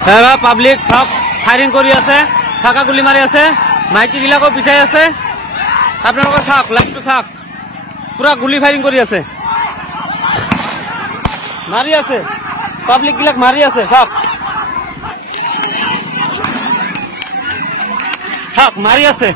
এবাৰ পাব্লিক চাওক ফায়াৰিং কৰি আছে, ফাঁকা গুলি মাৰি আছে, মাইকী বিলাকো পিঠাই আছে। আপোনালোকে চাওক, লাইভটো চাওক, পুৰা গুলি ফায়াৰিং কৰি আছে, মাৰি আছে, পাব্লিক বিলাক মাৰি আছে। চাওক চাওক, মাৰি আছে।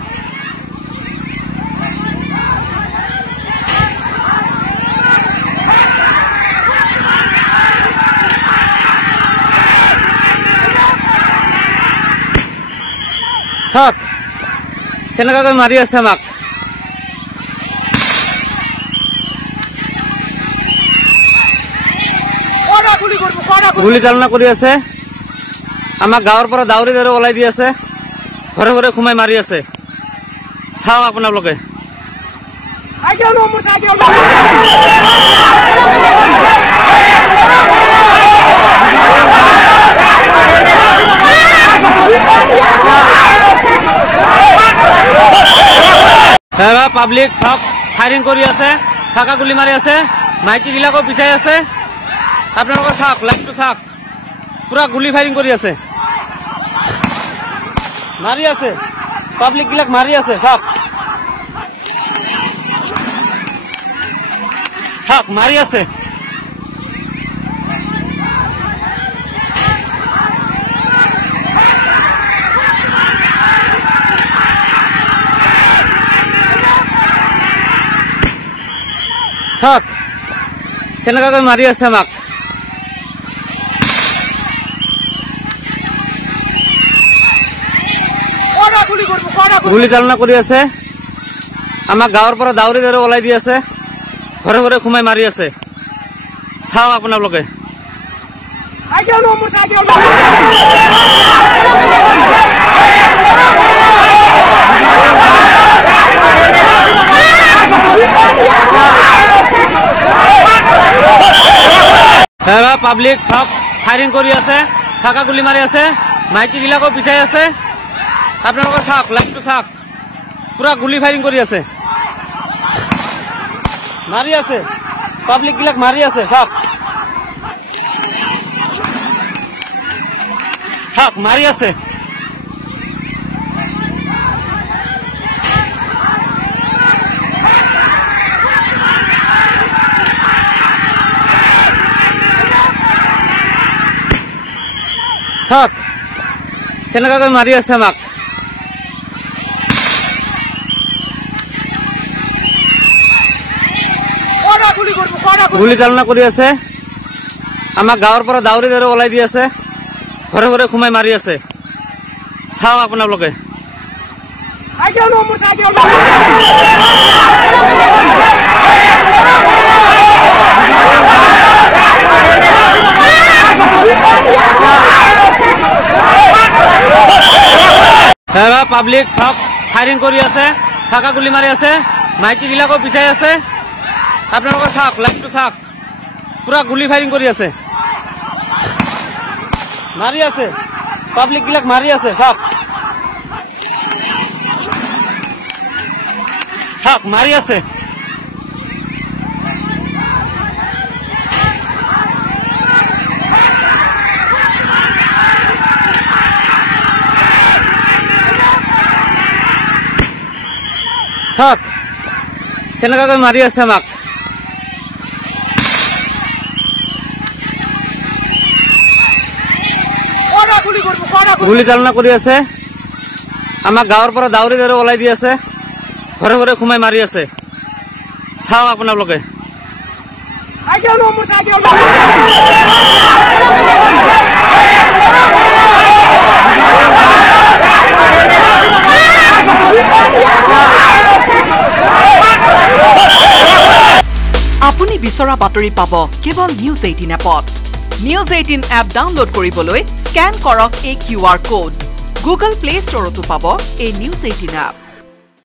চাওক কেনেকৈ মাৰি আছে আমাক। গুলি চালনা কৰি আছে, আমাক গাঁৱৰ পৰা দাউৰি দাউৰি ওলাই দি আছে, ঘৰে ঘৰে সোমাই মাৰি আছে। চাওক আপোনালোকে। এবাৰ পাব্লিক চাওক ফায়াৰিং কৰি আছে, ফাঁকা গুলি মাৰি আছে, মাইকী বিলাকো পিঠাই আছে। আপোনালোকে চাওক, লাইভটো চাওক, পুৰা গুলি ফায়াৰিং কৰি আছে, মাৰি আছে, পাব্লিক বিলাক মাৰি আছে। চাওক চাওক, মাৰি আছে। চাওক কেনেকৈ মাৰি আছে আমাক। গুলি চালনা কৰি আছে, আমাক গাঁৱৰ পৰা দাউৰি দাউৰি ওলাই দি আছে, ঘৰে ঘৰে সোমাই মাৰি আছে। চাওক আপোনালোকে। এবাৰ পাব্লিক চাওক ফায়াৰিং কৰি আছে, ফাঁকা গুলি মাৰি আছে, মাইকী বিলাকো পিঠাই আছে। আপোনালোকে চাওক, লাইভটো চাওক, পুৰা গুলি ফায়াৰিং কৰি আছে, মাৰি আছে, পাব্লিক বিলাক মাৰি আছে। চাওক চাওক, মাৰি আছে। চাওক কেনেকৈ মাৰি আছে আমাক। গুলি চালনা কৰি আছে, আমাক গাঁৱৰ পৰা দাউৰি দাউৰি ওলাই দি আছে, ঘৰে ঘৰে সোমাই মাৰি আছে। চাওক আপোনালোকে। এবাৰ পাব্লিক চাওক ফায়াৰিং কৰি আছে, ফাঁকা গুলি মাৰি আছে, মাইকী বিলাকো পিঠাই আছে। আপোনালোকে চাওক, লাইভটো চাওক, পুৰা গুলি ফায়াৰিং কৰি আছে, মাৰি আছে, পাব্লিক বিলাক মাৰি আছে। চাওক চাওক, মাৰি আছে। চাওক কেনেকৈ মাৰি আছে আমাক। গুলি চালনা কৰি আছে, আমাক গাঁৱৰ পৰা দাউৰি দাউৰি ওলাই দি আছে, ঘৰে ঘৰে সোমাই মাৰি আছে। চাওক আপোনালোকে। আপুনি বিচৰা বাতৰি পাব কেৱল নিউজ 18 এপত। নিউজ 18 এপ ডাউনলোড কৰিবলৈ স্কেন কৰক এই QR কোড। গুগল প্লে ষ্টৰতো পাব এই নিউজ 18 এপ।